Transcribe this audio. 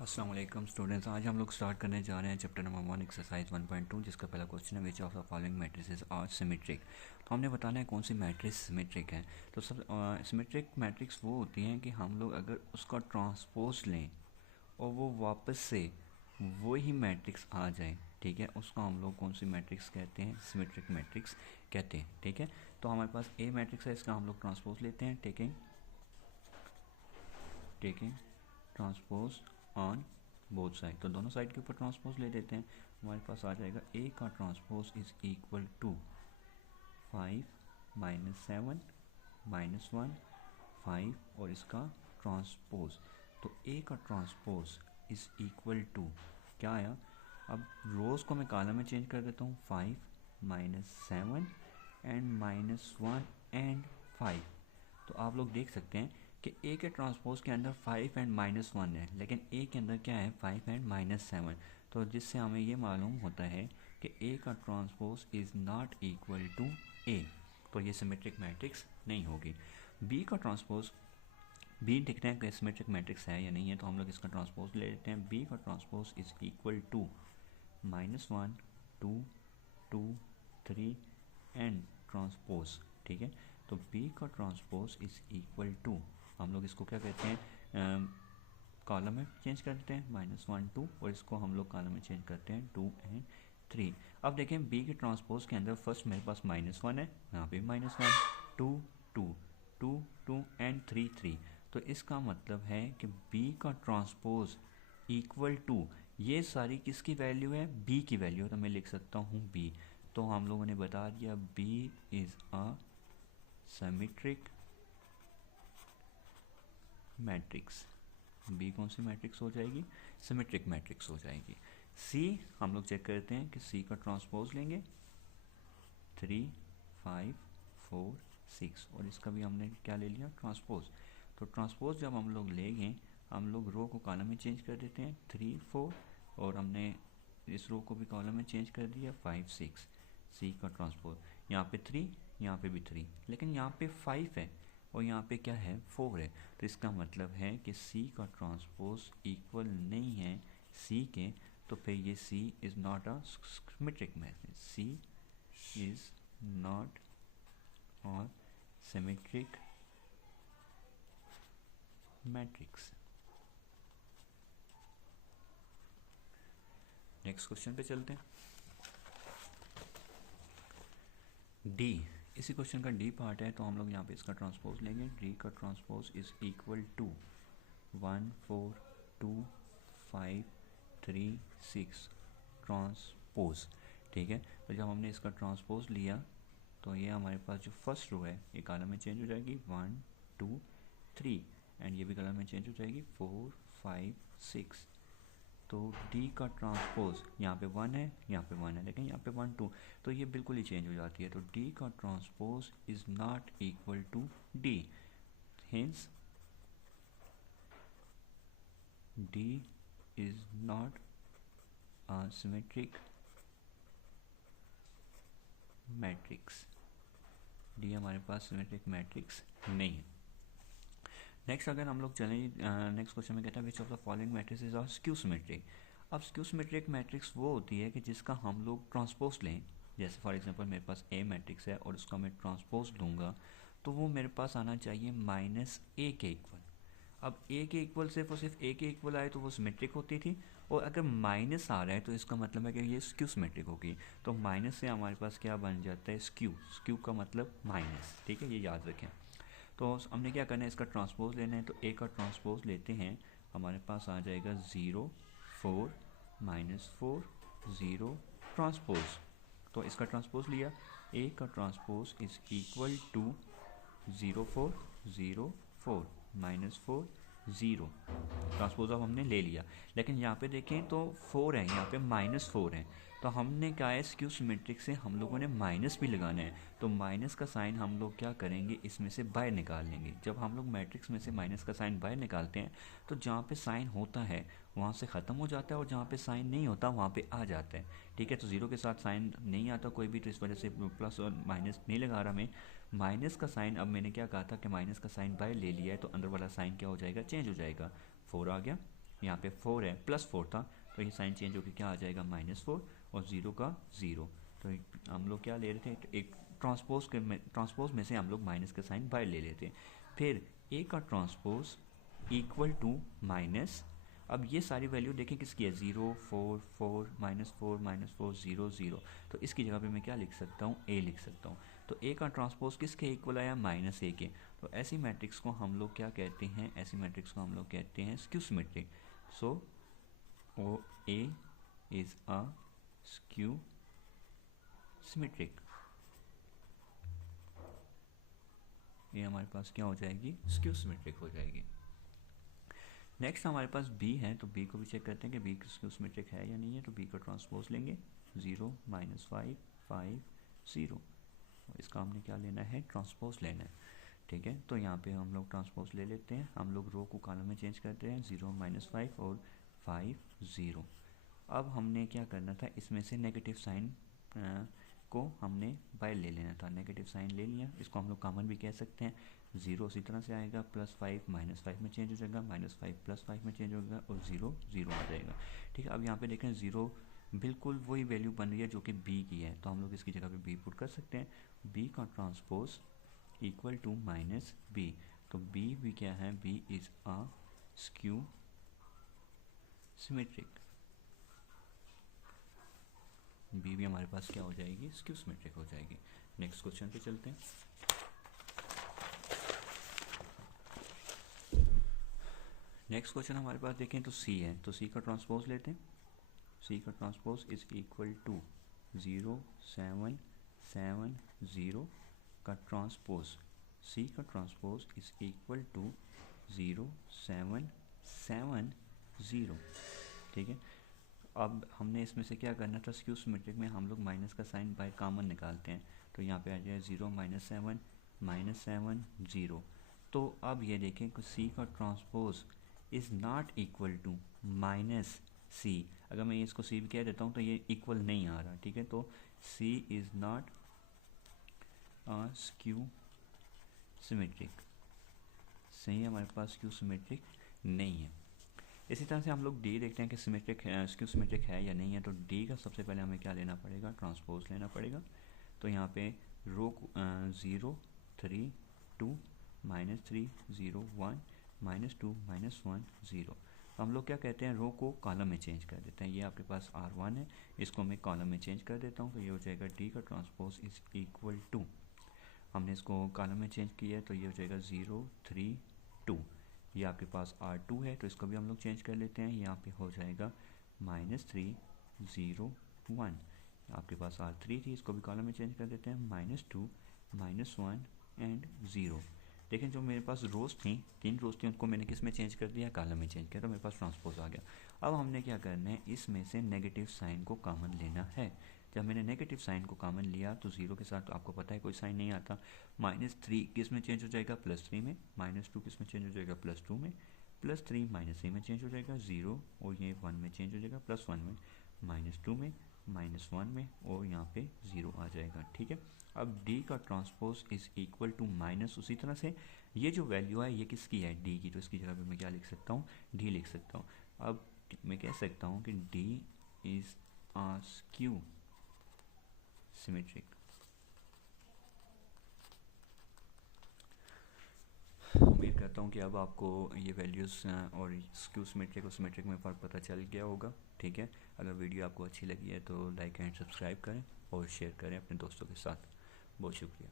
अस्सलाम वालेकुम स्टूडेंट्स। आज हम लोग स्टार्ट करने जा रहे हैं चैप्टर नंबर 1 एक्सरसाइज 1.2, जिसका पहला क्वेश्चन है which of the following matrices are symmetric. तो हमने बताना है कौन सी मैट्रिक्स सिमेट्रिक है। तो सब सिमेट्रिक मैट्रिक्स वो होती हैं कि हम लोग अगर उसका ट्रांसपोज लें और वो वापस से वही मैट्रिक्स आ जाए, ठीक है, उसको हम लोग कौन सी मैट्रिक्स कहते हैं, सिमेट्रिक मैट्रिक्स कहते हैं। ठीक है, तो हमारे पास ए मैट्रिक्स है, इसका हम लोग ट्रांसपोज लेते हैं, taking transpose on both side. तो दोनों साइड के ऊपर ट्रांसपोज ले लेते हैं। हमारे पास आ जाएगा ए का ट्रांसपोज इज इक्वल टू 5 - 7 - 1 5 और इसका ट्रांसपोज। तो ए का ट्रांसपोज इज इक्वल टू क्या आया। अब रोज़ को मैं कॉलम में चेंज कर देता हूँ, 5 - 7 एंड -1 एंड 5। तो आप लोग देख सकते हैं कि ए के ट्रांसपोज के अंदर 5 एंड -1 है, लेकिन ए के अंदर क्या है, 5 एंड -7। तो जिससे हमें ये मालूम होता है कि ए का transpose is not equal to A, तो ये सिमेट्रिक मैट्रिक्स नहीं होगी। बी का ट्रांसपोज, बी देखते हैं कि सिमेट्रिक मैट्रिक्स है या नहीं है, तो हम लोग इसका ट्रांसपोज ले लेते हैं। बी का transpose is equal to -1 2 2 3 and transpose. ठीक है, तो बी का ट्रांसपोज इज़ इक्वल टू, हम लोग इसको क्या कहते हैं, कॉलम में चेंज कर देते हैं, -1 2 और इसको हम लोग कॉलम में चेंज करते हैं 2 एंड 3। अब देखें बी के ट्रांसपोज के अंदर फर्स्ट मेरे पास -1 है, यहाँ पे -1 2 2 2 2 एंड 3 3। तो इसका मतलब है कि बी का ट्रांसपोज इक्वल टू, ये सारी किसकी वैल्यू है, बी की वैल्यू है, तो मैं लिख सकता हूँ बी। तो हम लोगों ने बता दिया B is a symmetric matrix. B कौन सी मैट्रिक्स हो जाएगी, सिमेट्रिक मैट्रिक्स हो जाएगी। सी हम लोग चेक करते हैं कि सी का ट्रांसपोज लेंगे 3 5 4 6 और इसका भी हमने क्या ले लिया, ट्रांसपोज। तो ट्रांसपोज जब हम लोग लेंगे, हम लोग रो को कॉलम में चेंज कर देते हैं 3 4 और हमने इस रो को भी कॉलम में चेंज कर दिया 5 6। सी का ट्रांसपोज यहाँ पे 3, यहाँ पे भी 3, लेकिन यहाँ पे 5 है और यहाँ पे क्या है, 4 है। तो इसका मतलब है कि सी का ट्रांसपोज इक्वल नहीं है सी के, तो फिर ये C is not a symmetric matrix. C is not a symmetric matrix. Next question पे चलते हैं। डी, इसी क्वेश्चन का डी पार्ट है, तो हम लोग यहाँ पे इसका ट्रांसपोज लेंगे। डी का transpose is equal to 1 4 2 5 3 6 transpose. ठीक है, तो जब हमने इसका ट्रांसपोज लिया तो ये हमारे पास जो फर्स्ट रो है ये कॉलम में चेंज हो जाएगी 1 2 3 एंड ये भी कॉलम में चेंज हो जाएगी 4 5 6। तो डी का ट्रांसपोज यहाँ पे 1 है, यहाँ पे 1 है, लेकिन यहाँ पे 1 2, तो ये बिल्कुल ही चेंज हो जाती है। तो डी का transpose is not equal to D, hence D is not a symmetric matrix. D हमारे पास सिमेट्रिक मैट्रिक्स नहीं है। नेक्स्ट अगर हम लोग चलें, नेक्स्ट क्वेश्चन में कहता है which of the following matrices are skew symmetric. अब स्क्यू सिमेट्रिक मैट्रिक्स वो होती है कि जिसका हम लोग ट्रांसपोज लें, जैसे फॉर एग्जांपल मेरे पास ए मैट्रिक्स है और उसका मैं ट्रांसपोज लूँगा तो वो मेरे पास आना चाहिए -a के इक्वल। अब ए के इक्वल सिर्फ और सिर्फ ए के इक्वल आए तो वो सिमेट्रिक होती थी, और अगर माइनस आ रहा है तो इसका मतलब है कि ये स्क्यू सिमेट्रिक होगी। तो माइनस से हमारे पास क्या बन जाता है, स्क्यू। स्क्यू का मतलब माइनस, ठीक है, ये याद रखें। तो हमने क्या करना है, इसका ट्रांसपोज लेना है, तो ए का ट्रांसपोज लेते हैं, हमारे पास आ जाएगा 0 4 -4 0 ट्रांसपोज। तो इसका ट्रांसपोज लिया, ए का transpose is equal to 0 4 0 4 -4 0 transpose अब हमने ले लिया। लेकिन यहाँ पे देखें तो 4 है, यहाँ पे -4 है, तो हमने क्या है, स्क्यू सिमेट्रिक से हम लोगों ने माइनस भी लगाना है। तो माइनस का साइन हम लोग क्या करेंगे, इसमें से बाहर निकाल लेंगे। जब हम लोग मैट्रिक्स में से माइनस का साइन बाहर निकालते हैं तो जहाँ पे साइन होता है वहाँ से ख़त्म हो जाता है और जहाँ पे साइन नहीं होता वहाँ पे आ जाता है। ठीक है, तो ज़ीरो के साथ साइन नहीं आता कोई भी, तो इस वजह से प्लस और माइनस नहीं लगा रहा मैं। माइनस का साइन, अब मैंने क्या कहा था कि माइनस का साइन बाहर ले लिया है तो अंदर वाला साइन क्या हो जाएगा, चेंज हो जाएगा। 4 आ गया, यहाँ पे 4 है, +4 था, तो ये साइन चेंज होकर क्या आ जाएगा -4 और 0 का 0। तो हम लोग क्या ले रहे थे, एक ट्रांसपोज में से हम लोग माइनस का साइन बाहर ले लेते हैं। फिर ए का ट्रांसपोज इक्वल टू माइनस, अब ये सारी वैल्यू देखें किसकी है, 0 4 4 -4 -4 0 0, तो इसकी जगह पे मैं क्या लिख सकता हूँ, ए लिख सकता हूँ। तो ए का ट्रांसपोज किसके इक्वल आया, -a के। तो ऐसी मैट्रिक्स को हम लोग क्या कहते हैं, ऐसी मैट्रिक्स को हम लोग कहते हैं skew symmetric. So oh A is a skew symmetric, ये हमारे पास क्या हो जाएगी, स्क्यू सिमेट्रिक हो जाएगी। नेक्स्ट हमारे पास बी है, तो बी को भी चेक करते हैं कि बी स्क्यू सिमेट्रिक है या नहीं है। तो बी का ट्रांसपोज लेंगे 0 -5 5 0, इसका हमने क्या लेना है, ट्रांसपोज लेना है, ठीक है। तो यहाँ पे हम लोग ट्रांसपोज ले लेते हैं, हम लोग रो को कॉलम में चेंज करते हैं, 0 -5 और 5 0। अब हमने क्या करना था, इसमें से नेगेटिव साइन को हमने बाहर ले लेना था, नेगेटिव साइन ले लिया, इसको हम लोग कॉमन भी कह सकते हैं। 0 उसी तरह से आएगा, +5 -5 में चेंज हो जाएगा, -5 +5 में चेंज होगा और 0 0 आ जाएगा, ठीक है। अब यहाँ पे देखें 0 बिल्कुल वही वैल्यू बन रही है जो कि b की है, तो हम लोग इसकी जगह पे b पुट कर सकते हैं। b का ट्रांसपोज इक्वल टू -b, तो b भी क्या है, b is a skew symmetric, B भी हमारे पास क्या हो जाएगी, स्क्यू सिमेट्रिक हो जाएगी। नेक्स्ट क्वेश्चन पे चलते हैं। नेक्स्ट क्वेश्चन हमारे पास देखें तो सी है, तो सी का ट्रांसपोज लेते हैं। सी का ट्रांसपोज इज इक्वल टू 0 7 7 0 का ट्रांसपोज, सी का ट्रांसपोज इज इक्वल टू 0 7 7 0, ठीक है। अब हमने इसमें से क्या करना था, स्क्यू सिमेट्रिक में हम लोग माइनस का साइन बाय कॉमन निकालते हैं, तो यहाँ पे आ जाए 0 -7 -7 0। तो अब ये देखें कि सी का transpose is not equal to -c, अगर मैं इसको सी भी कह देता हूँ तो ये इक्वल नहीं आ रहा, ठीक है। तो C is not a skew symmetric, सही, हमारे पास स्क्यू सिमेट्रिक नहीं है। इसी तरह से हम लोग डी देखते हैं कि सिमेट्रिक है, स्क्यू सिमेट्रिक है या नहीं है। तो डी का सबसे पहले हमें क्या लेना पड़ेगा, ट्रांसपोज लेना पड़ेगा। तो यहाँ पे रो 0 3 2 -3 0 1 -2 -1 0, तो हम लोग क्या कहते हैं, रो को कॉलम में चेंज कर देते हैं। ये आपके पास R1 है, इसको मैं कॉलम में चेंज कर देता हूँ, तो ये हो जाएगा डी का ट्रांसपोज इज इक्वल टू, हमने इसको कॉलम में चेंज किया है, तो ये हो जाएगा 0 3 2। ये आपके पास R2 है, तो इसको भी हम लोग चेंज कर लेते हैं, यहाँ पे हो जाएगा -3 0 1। आपके पास R3 थी, इसको भी कॉलम में चेंज कर देते हैं, -2 -1 एंड 0। लेकिन जो मेरे पास रोज थी, 3 रोज थी, उनको मैंने किस में चेंज कर दिया, कॉलम में चेंज किया, तो मेरे पास ट्रांसपोज आ गया। अब हमने क्या करना है, इसमें से नेगेटिव साइन को कॉमन लेना है। जब मैंने नेगेटिव साइन को कॉमन लिया तो 0 के साथ, तो आपको पता है कोई साइन नहीं आता, -3 किस में चेंज हो जाएगा, +3 में, -2 किस में चेंज हो जाएगा, +2 में, +3 -3 में चेंज हो जाएगा 0, और ये 1 में चेंज हो जाएगा, +1 में, -2 में, -1 में, और यहाँ पे 0 आ जाएगा, ठीक है। अब D का transpose is equal to minus, उसी तरह से ये जो वैल्यू है ये किसकी है, D की, तो इसकी जगह पे मैं क्या लिख सकता हूँ, D लिख सकता हूँ। अब मैं कह सकता हूँ कि D is a skew symmetric. उम्मीद करता हूँ कि अब आपको ये वैल्यूज़ और स्क्यू सिमेट्रिक और सिमेट्रिक में फ़र्क पता चल गया होगा, ठीक है। अगर वीडियो आपको अच्छी लगी है तो लाइक एंड सब्सक्राइब करें और शेयर करें अपने दोस्तों के साथ। बहुत शुक्रिया।